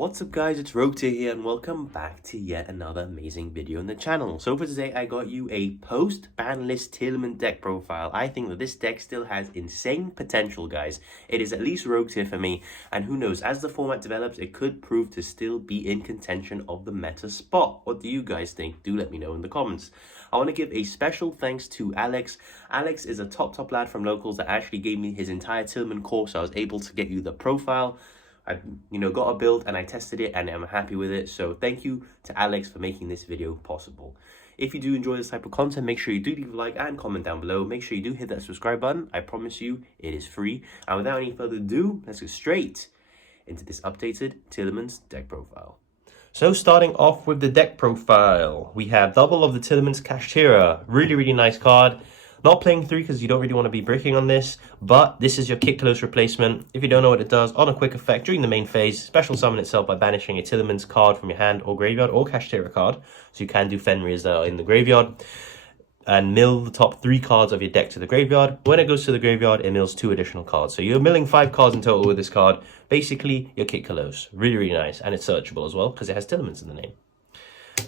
What's up guys, it's Rotier here and welcome back to yet another amazing video on the channel. So for today I got you a post-Banlist Tearlament deck profile. I think that this deck still has insane potential guys. It is at least Rotier for me, and who knows, as the format develops it could prove to still be in contention of the meta spot. What do you guys think? Do let me know in the comments. I want to give a special thanks to Alex. Alex is a top lad from locals that actually gave me his entire Tearlament course, so I was able to get you the profile. I got a build and I tested it and I'm happy with it. So thank you to Alex for making this video possible. If you do enjoy this type of content, make sure you do leave a like and comment down below. Make sure you do hit that subscribe button. I promise you it is free. And without any further ado, let's go straight into this updated Tearlament's deck profile. So starting off with the deck profile, we have double of the Tearlament's Kashtira. Really nice card. Not playing 3 because you don't really want to be bricking on this, but this is your Kick Close replacement. If you don't know what it does, on a quick effect during the main phase, special summon itself by banishing a Tearlament's card from your hand or graveyard or Kashtira card. So you can do Fenrir's that are in the graveyard. And mill the top 3 cards of your deck to the graveyard. When it goes to the graveyard, it mills 2 additional cards. So you're milling 5 cards in total with this card. Basically, your Kick Close. Really nice. And it's searchable as well because it has Tearlaments in the name.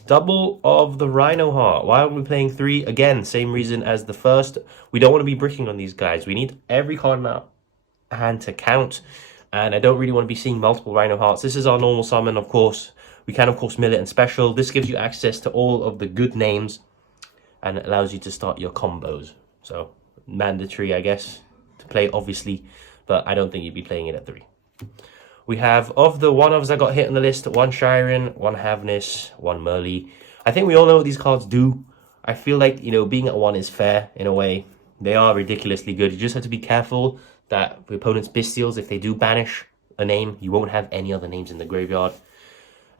Double of the Rhino Heart. Why are we playing 3? Again, same reason as the first. We don't want to be bricking on these guys. We need every card in our hand to count. And I don't really want to be seeing multiple Rhino Hearts. This is our normal summon, of course. We can, of course, mill it in special. This gives you access to all of the good names. And it allows you to start your combos. So, mandatory, I guess, to play, obviously. But I don't think you'd be playing it at 3. We have, of the one-ofs that got hit on the list, 1 Shiren, 1 Havnis, 1 Merly. I think we all know what these cards do. I feel like, being at 1 is fair, in a way. They are ridiculously good. You just have to be careful that the opponent's Bestials, if they do banish a name, you won't have any other names in the graveyard.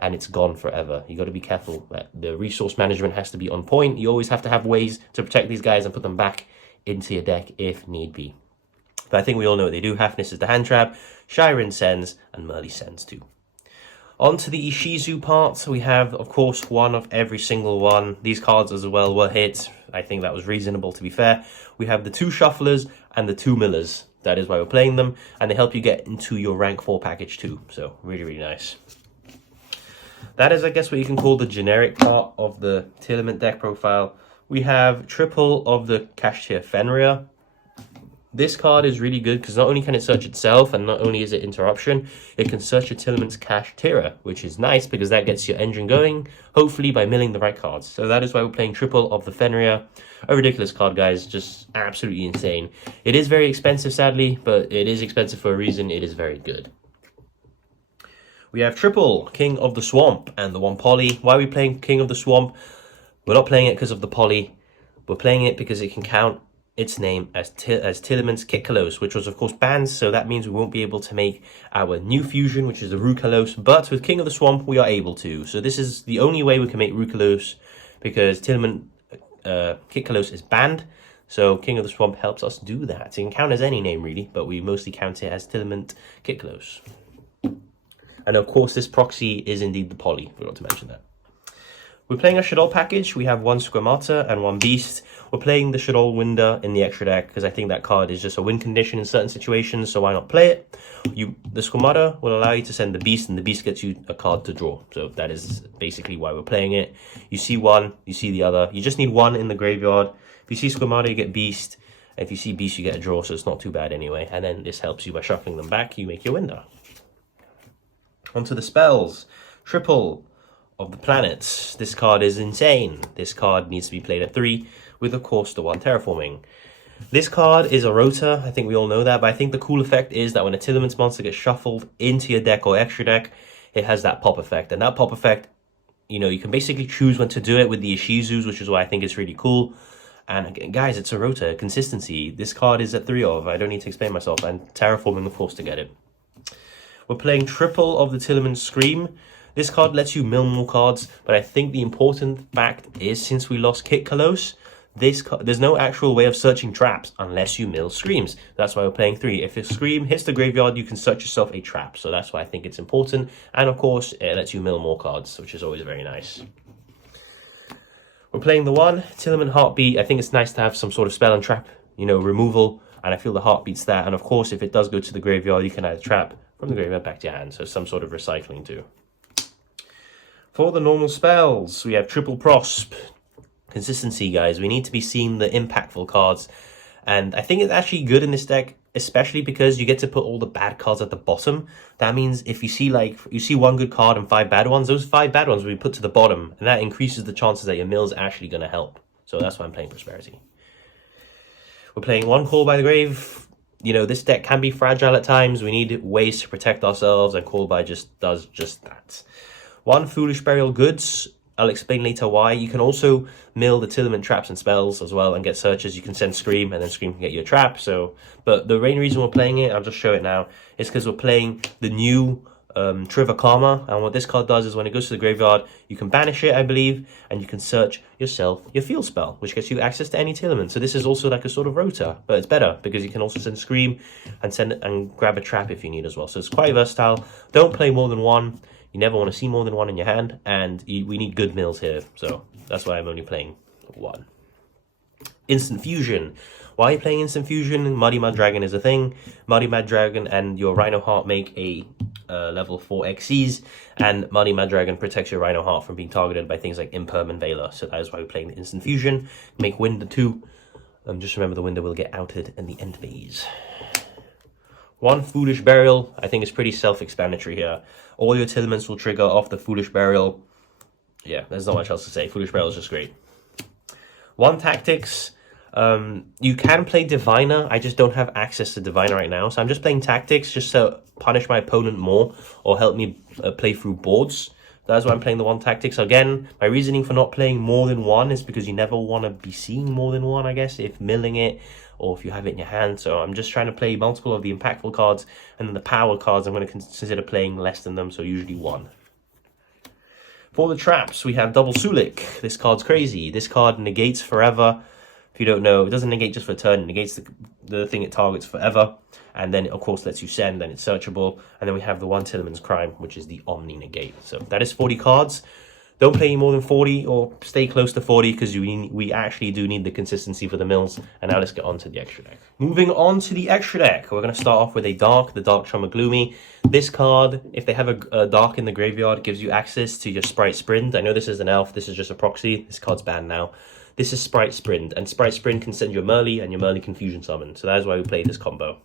And it's gone forever. You got to be careful that the resource management has to be on point. You always have to have ways to protect these guys and put them back into your deck if need be. But I think we all know what they do. Havnis is the hand trap, Shiren sends, and Merly sends too. On to the Ishizu part, we have, of course, 1 of every single one. These cards as well were hits. I think that was reasonable, to be fair. We have the 2 Shufflers and the 2 Millers. That is why we're playing them, and they help you get into your rank 4 package too. So, really nice. That is, I guess, what you can call the generic part of the Tearlament deck profile. We have triple of the Kashtira Fenrir. This card is really good because not only can it search itself and not only is it interruption, it can search your Tearlament's Kashtira, which is nice because that gets your engine going, hopefully by milling the right cards. So that is why we're playing triple of the Fenrir. A ridiculous card, guys, just absolutely insane. It is very expensive, sadly, but it is expensive for a reason. It is very good. We have triple King of the Swamp and the 1 Poly. Why are we playing King of the Swamp? We're not playing it because of the Poly. We're playing it because it can count its name as Tearlament's Kick Close, which was of course banned, so that means we won't be able to make our new fusion, which is the Rukalos, but with King of the Swamp we are able to. So this is the only way we can make Rukalos, because Tearlament Kick Close is banned, so King of the Swamp helps us do that. It can count as any name really, but we mostly count it as Tearlament Kick Close. And of course this proxy is indeed the Poly, forgot to mention that. We're playing a Shaddoll package. We have 1 Squamata and 1 Beast. We're playing the Shaddoll Winder in the extra deck because I think that card is just a win condition in certain situations, so why not play it? The Squamata will allow you to send the Beast, and the Beast gets you a card to draw. So that is basically why we're playing it. You see one, you see the other. You just need 1 in the graveyard. If you see Squamata, you get Beast. If you see Beast, you get a draw, so it's not too bad anyway. And then this helps you by shuffling them back. You make your Winder. Onto the spells. Triple of the planets. This card is insane. This card needs to be played at 3 with, of course, the 1 terraforming. This card is a rotor. I think we all know that, but I think the cool effect is that when a Tearlament's monster gets shuffled into your deck or extra deck, it has that pop effect. And that pop effect, you can basically choose when to do it with the Ishizus, which is why I think it's really cool. And again, guys, it's a rotor. Consistency. This card is at 3 of. I don't need to explain myself. And terraforming, of course, to get it. We're playing triple of the Tearlament Scream. This card lets you mill more cards, but I think the important fact is since we lost Kick Close, there's no actual way of searching traps unless you mill Screams. That's why we're playing 3. If a Scream hits the graveyard, you can search yourself a trap. So that's why I think it's important. And of course, it lets you mill more cards, which is always very nice. We're playing the 1, Tearlament Heartbeat. I think it's nice to have some sort of spell and trap you know, removal, and I feel the heart beats that. And of course, if it does go to the graveyard, you can add a trap from the graveyard back to your hand, so some sort of recycling too. For the normal spells, we have Triple Prosp. Consistency, guys. We need to be seeing the impactful cards, and I think it's actually good in this deck, especially because you get to put all the bad cards at the bottom. That means if you see one good card and 5 bad ones, those 5 bad ones will be put to the bottom, and that increases the chances that your mill's actually going to help. So that's why I'm playing Prosperity. We're playing 1 Call by the Grave. You know, this deck can be fragile at times. We need ways to protect ourselves, and Call by just does just that. 1 Foolish Burial Goods. I'll explain later why. You can also mill the Tearlament traps and spells as well and get searches. You can send Scream, and then Scream can get you a trap. So, but the main reason we're playing it, I'll just show it now, is because we're playing the new Trigger Karma. And what this card does is when it goes to the graveyard, you can banish it, I believe, and you can search yourself your field spell, which gets you access to any Tearlament. So this is also like a sort of rota, but it's better because you can also send Scream and grab a trap if you need as well. So it's quite versatile. Don't play more than 1. You never want to see more than 1 in your hand, and we need good mills here, so that's why I'm only playing 1. Instant Fusion. Why are you playing Instant Fusion? Muddy Mud Dragon is a thing. Muddy Mud Dragon and your Rhino Heart make a level 4 XCs, and Muddy Mud Dragon protects your Rhino Heart from being targeted by things like Imperm and Veiler, so that is why we're playing the Instant Fusion. Make Winder 2. Just remember the Winder will get outed in the end phase. 1 Foolish Burial. I think it's pretty self-explanatory here. All your Tearlaments will trigger off the Foolish Burial. Yeah, there's not much else to say. Foolish Burial is just great. 1 Tactics. You can play Diviner. I just don't have access to Diviner right now. So I'm just playing Tactics just to punish my opponent more or help me play through boards. That's why I'm playing the 1 Tactics. Again, my reasoning for not playing more than 1 is because you never want to be seeing more than 1, I guess, if milling it or if you have it in your hand. So I'm just trying to play multiple of the impactful cards, and then the power cards I'm going to consider playing less than them, so usually 1. For the traps, we have Double Sulik. This card's crazy. This card negates forever. If you don't know, it doesn't negate just for a turn, it negates the thing it targets forever. And then, of course, lets you send, then it's searchable. And then we have the 1 Tearlament's Crime, which is the Omni Negate. So that is 40 cards. Don't play more than 40 or stay close to 40 because we actually do need the consistency for the mills. And now let's get on to the extra deck. Moving on to the extra deck, we're going to start off with a Dark, the Dark Trauma Gloomy. This card, if they have a Dark in the graveyard, gives you access to your Sprite Sprint. I know this is an elf, this is just a proxy. This card's banned now. This is Sprite Sprint, and Sprite Sprint can send you a Merly, and your Merly can Fusion Summon. So that is why we play this combo.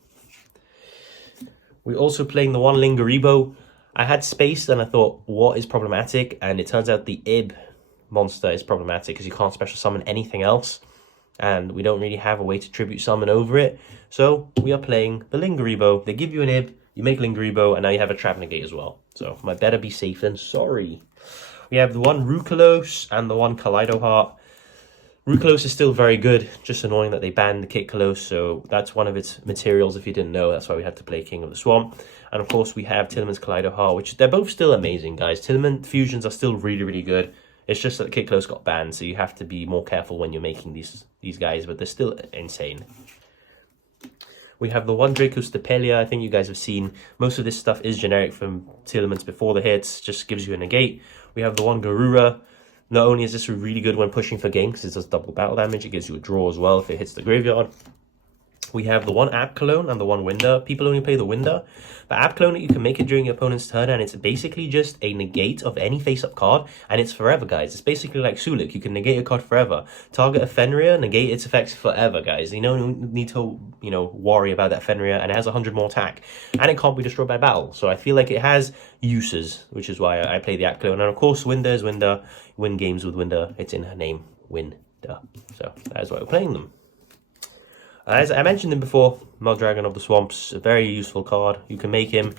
We're also playing the 1 Lingaribo. I had space and I thought, what is problematic? And it turns out the Ib monster is problematic because you can't special summon anything else. And we don't really have a way to tribute summon over it. So we are playing the Lingaribo. They give you an Ib, you make Lingaribo, and now you have a Trap Negate as well. So I better be safe than sorry. We have the 1 Rukalos and the 1 Kaleido Heart. Rukalos is still very good, just annoying that they banned the Kitkalos, so that's one of its materials if you didn't know. That's why we had to play King of the Swamp. And of course we have Tearlament's Kaleido Heart, which they're both still amazing, guys. Tearlament fusions are still really, really good. It's just that Kitkalos got banned, so you have to be more careful when you're making these guys, but they're still insane. We have the 1 Draco Stapelia. I think you guys have seen most of this stuff is generic from Tearlaments before the hits, just gives you a negate. We have the 1 Garura. Not only is this really good when pushing for game because it does double battle damage, it gives you a draw as well if it hits the graveyard. We have the 1 App Clone and the 1 Winder. People only play the Winder. But App Clone, you can make it during your opponent's turn, and it's basically just a negate of any face-up card, and it's forever, guys. It's basically like Sulik. You can negate a card forever. Target a Fenrir, negate its effects forever, guys. You don't need to, worry about that Fenrir, and it has 100 more attack. And it can't be destroyed by battle. So I feel like it has uses, which is why I play the App Clone. And of course, Winder is Winder. Win games with Winder. It's in her name, Winder. So that is why we're playing them. As I mentioned him before, Mud Dragon of the Swamps, a very useful card. You can make him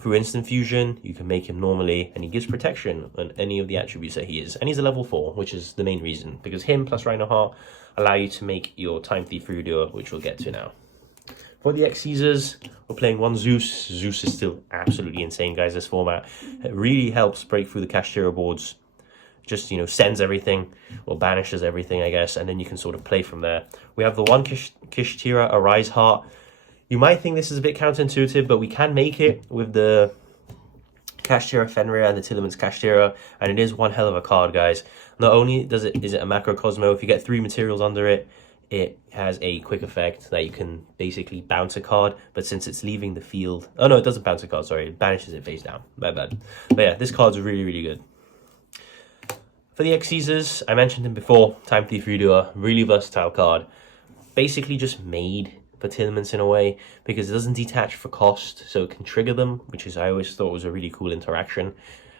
through instant fusion, you can make him normally, and he gives protection on any of the attributes that he is. And he's a level 4, which is the main reason, because him plus Rhino Heart allow you to make your Time Thief Fruitor, which we'll get to now. For the X-Caesars, we're playing 1 Zeus. Zeus is still absolutely insane, guys, this format. It really helps break through the Kashtira boards. Just, sends everything, or banishes everything, I guess, and then you can sort of play from there. We have the 1 Kashtira Arise Heart. You might think this is a bit counterintuitive, but we can make it with the Kashtira Fenrir and the Tearlament's Kashtira, and it is one hell of a card, guys. Not only is it a macro Cosmo, if you get 3 materials under it, it has a quick effect that you can basically bounce a card, but since it's leaving the field, oh no, it doesn't bounce a card, sorry, it banishes it face down, my bad. But yeah, this card's really, really good. For the X-Seizers, I mentioned him before, Time Thief Redoer, really versatile card. Basically just made for Tearlaments in a way, because it doesn't detach for cost, so it can trigger them, which is I always thought was a really cool interaction,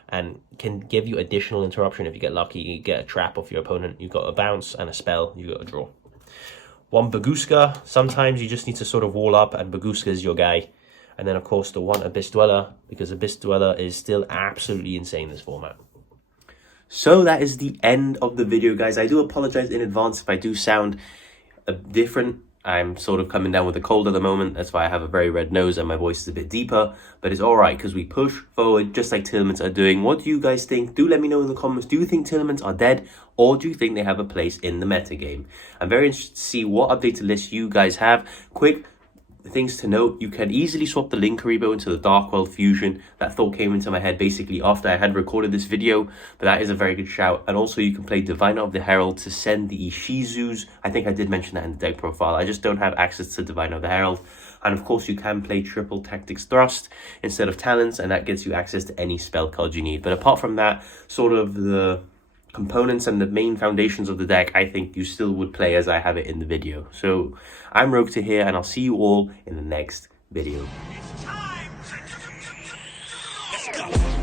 and can give you additional interruption if you get lucky. You get a trap off your opponent, you've got a bounce, and a spell, you've got a draw. One Baguska, sometimes you just need to sort of wall up, and Baguska is your guy. And then of course the one Abyss Dweller, because Abyss Dweller is still absolutely insane in this format. So that is the end of the video, guys. I do apologize in advance if I do sound different. I'm sort of coming down with a cold at the moment. That's why I have a very red nose and my voice is a bit deeper. But it's all right because we push forward just like Tearlaments are doing. What do you guys think? Do let me know in the comments. Do you think Tearlaments are dead, or do you think they have a place in the metagame? I'm very interested to see what updated list you guys have. Quick things to note: you can easily swap the Linkaribo into the Dark World Fusion. That thought came into my head basically after I had recorded this video, but that is a very good shout. And also you can play Diviner of the Herald to send the Ishizus. I think I did mention that in the deck profile. I just don't have access to Diviner of the Herald. And of course you can play triple Tactics Thrust instead of Talents, and that gets you access to any spell cards you need. But apart from that, sort of the components and the main foundations of the deck, I think you still would play as I have it in the video. So I'm Rogue to here, and I'll see you all in the next video. It's time. Let's go.